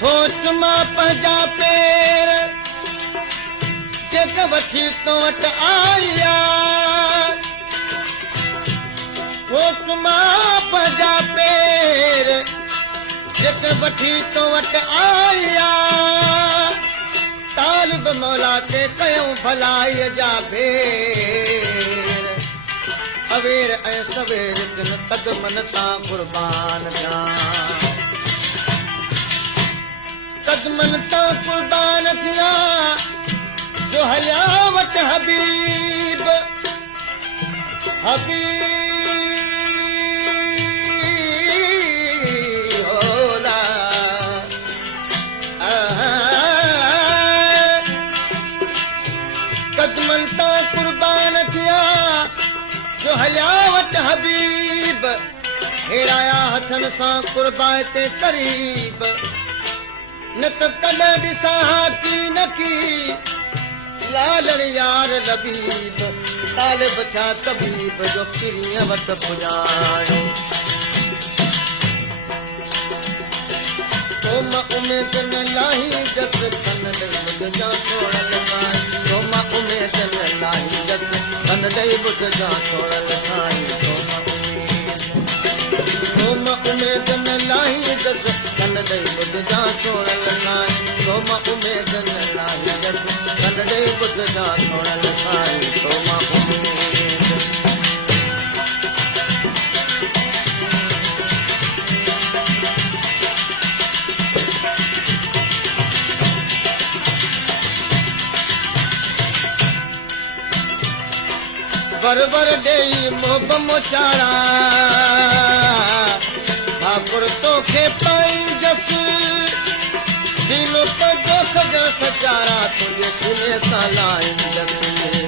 सोच मां पंहिंजा पेर जेके वठी तो वटि आया सोच मां पंहिंजा पेर जेके वठी तो वटि आया तालिब मौला ते कयूं भलाई जा भेर अवेर ऐं सवेर दिन कदमनि तां क़ुर्बान थिया कदमनि तां क़ुर्बान थिया जो हलिया वटि हबीब हबीब होला कदमनि तां क़ुर्बान थिया जो हलिया वटि हबीब हेराया हथनि सां क़ुर्बा ते करीब न त कॾहिं ॾिसां की न की लालण यार लबीब तालिब छा तबीब जो किरीअ वटि पुॼायो तो मां उमेद न लाही जस कन ॾेई ॿुध जा छोड़ल खाई तो मां उमेद न लाही जस कन ॾेई ॿुध जा छोड़ल खाई तो मां उमेद न लाही जस कन ॾेई ॿुध जा छोड़ल खाई तो मां उमेद न लाही जस कन ॾेई ॿुध जा छोड़ल खाई तो मां उमेद बर ॾेई मोब मोचारा ठाकुर तोखे पाई जस सीनो पंहिंजो सॼण सचारा तुंहिंजे सीने सां लाईंदसि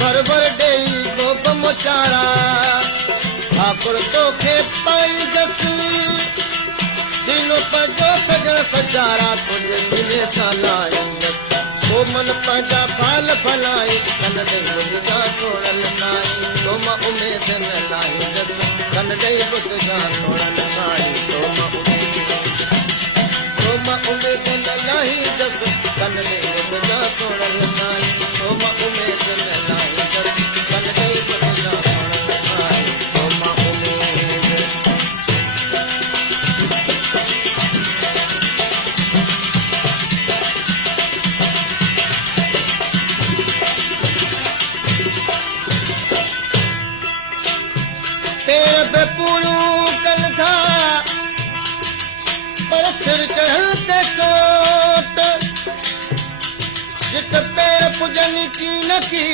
बर ॾेई मोब मोचारा ठाकुर तोखे पाई जस सीनो पंहिंजो सॼण सचारा तुंहिंजे सीने सां लाईंदसि तो मन पंहिंजा फाल फलाई कन ॾेई ॿुध जा छोड़ल खाई तो मां उमेद न लाई जस कन ॾेई ॿुध जा छोड़ल खाई तो मां उमेद न लाई जस कन ॾेई ॿुध जा छोड़ल खाई तो मां उमेद न लाई जस कन ॾेई ॿुध जा छोड़ल खाई तो मां पेर पे पूरूं कनि था पर सिर चढ़ण ते चोट जिते पेर पुॼनि की न की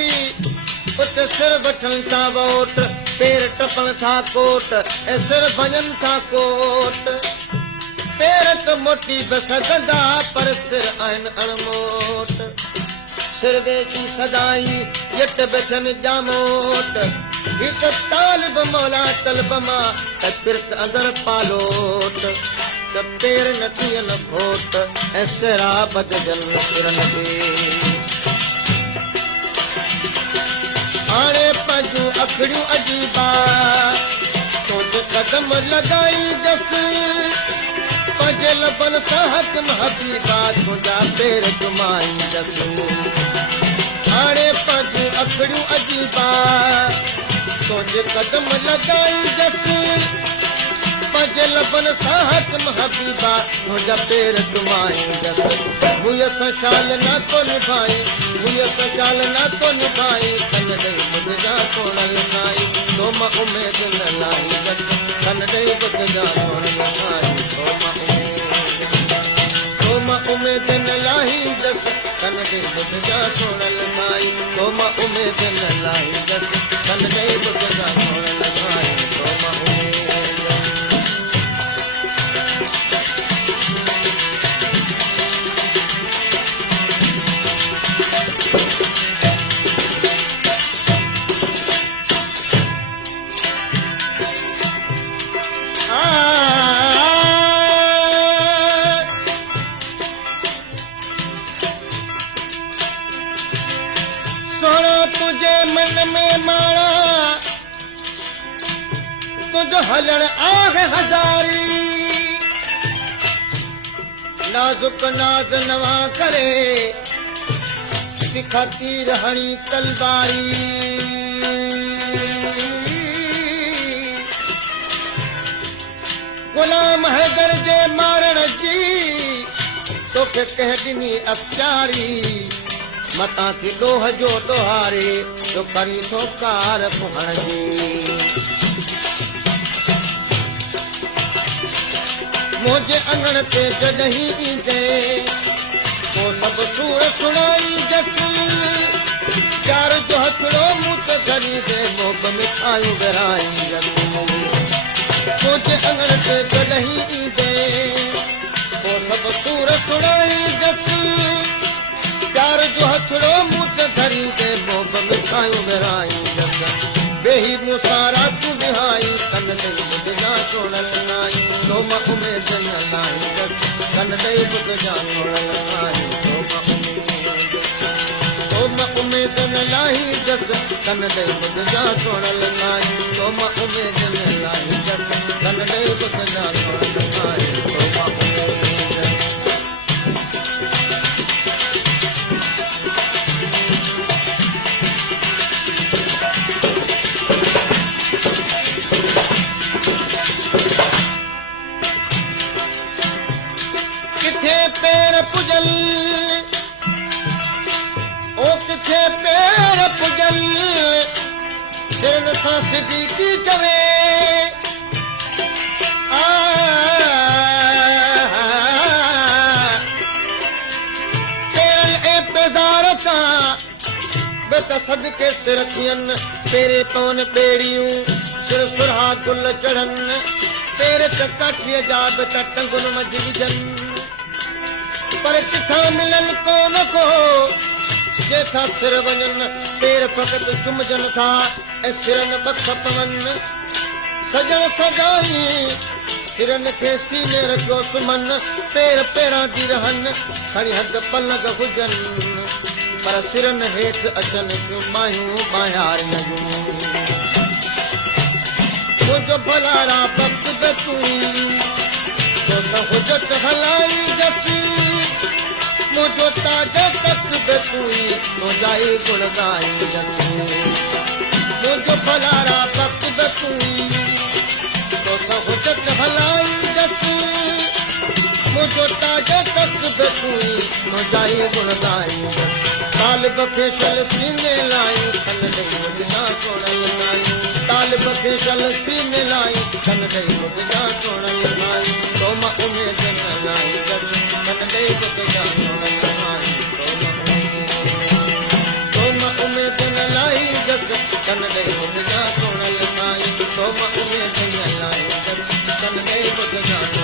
उते सिर वठनि था वोट पेर टपनि था कोट ऐं सिर भॼनि था कोट पेर त मोटी बि सघंदा पर सिर आहिनि अणमोट सिर वेठी सदाई ॼट बि थियनि ॼामोट हिक तालिब मौला तलब मां त पिरत अंदर पालोट त पेर न थियनि घोट ऐं सिरा बदजनि सिरनि ते हाणे पंहिंजूं अखड़ियूं अजीबा तुंहिंजो कदम लॻाई जसि पंहिंजे लबनि सां हकम हबीबा तुंहिंजा पेर घुमाईंदसि हाणे पंहिंजूं अखड़ियूं अजीबा तुंहिंजे कदम लॻाई जसि पंहिंजे लबनि सां हकम हबीबा तुंहिंजा पेर घुमाईंदसि हुय सां शाल न को निभाई हुय सां शाल न को निभाई कन ॾेई ॿुध जा छोड़ल खाई तो मां उमेद न लाई जसि कन ॾेई ॿुध जा छोड़ल खाई तो मां उमेद न लाई जसि कन ॾेई ॿुध जा छोड़ल खाई तो मां उमेद न लाई जसि कन ॾेई ॿुध जा छोड़ल खाई तो मां जो हलण आहे हज़ारी नाज़ुक नाज़ नवा करे सिखा तीर हणी तलवारी गुलाम हैदर जे मारण जी तोखे कंहिं ॾिनी अख़्तियारी मतां थी ॾोह जो दोहारे जो करी थो कार पुहण जी मुंहिंजे अङण ते जॾहिं ईंदे पोइ सभु सूर सुणाई जसि प्यार जो हथड़ो मूं त धरी दे मोब मिठायूं विराईंदसि मुंहिंजे अङण ते जॾहिं ईंदे पोइ सभु सूर सुणाई जसि प्यार जो हथड़ो मूं त धरी दे मोब मिठायूं विराईंदसि वेही मूं सां रातूं निहाई कन ॾेई ॿुधजा सोणल नाई तो मां उमेद न लाहींदसि कन ॾेई ॿुधजा सोणल नाई तो मां उमेद न लाहींदसि कन ॾेई ॿुधजा सोणल नाई तो मां उमेद न लाहींदसि कन ॾेई ॿुधजा सोणल नाई तो मां उमेद पैर पुजल ओ किथे पैर पुजल सिर सां सिद्दीकी चवे पेरल ए पेज़ार सां बे त सदके सिर थियनि पेरे पवन ॿेड़ियूं सिर सुरहा गुल चढ़नि पेर त काठीअ जा बि त टंगुनि मंझि विझनि पर किथां मिलन कोन को जेथा सिर वञनि पेर फ़क़ति चुमजनि था ऐं सिरनि बख पवनि सजण सजाई सिरनि खे सीने रखियो सुम्हनि पेर पेरां थी रहनि खणी हद पलंग हुजनि पर सिरनि हेठि अचनि थियूं मायूं ॿाहिरि मुंहिंजो भलारा वक़्तु बि तूं तोसां हुजत हलाई जसी मुझो ताज तख्त बि तूं तुंहिंजा ई गुण ॻाईंदसि मुंहिंजो भलारा वक़्तु बि तूं तोसां हुजत हलाईंदसि मुंहिंजो ताज तख्त बि तूं तुंहिंजा ई गुण ॻाईंदसि तालिब खे शल सीने लाई खन ॾेई ॿुधजा सोणल नाई तालिब खे शल सीने लाई खन ॾेई ॿुधजा सोणल नाई तो मां उमेद न लाहींदसि खन ॾेई ॿुधजा सोणल नाई तो मां उमेद न लाहींदसि खन ॾेई ॿुधजा सोणल नाई तो मां उमेद न लाहींदसि खन ॾेई ॿुधजा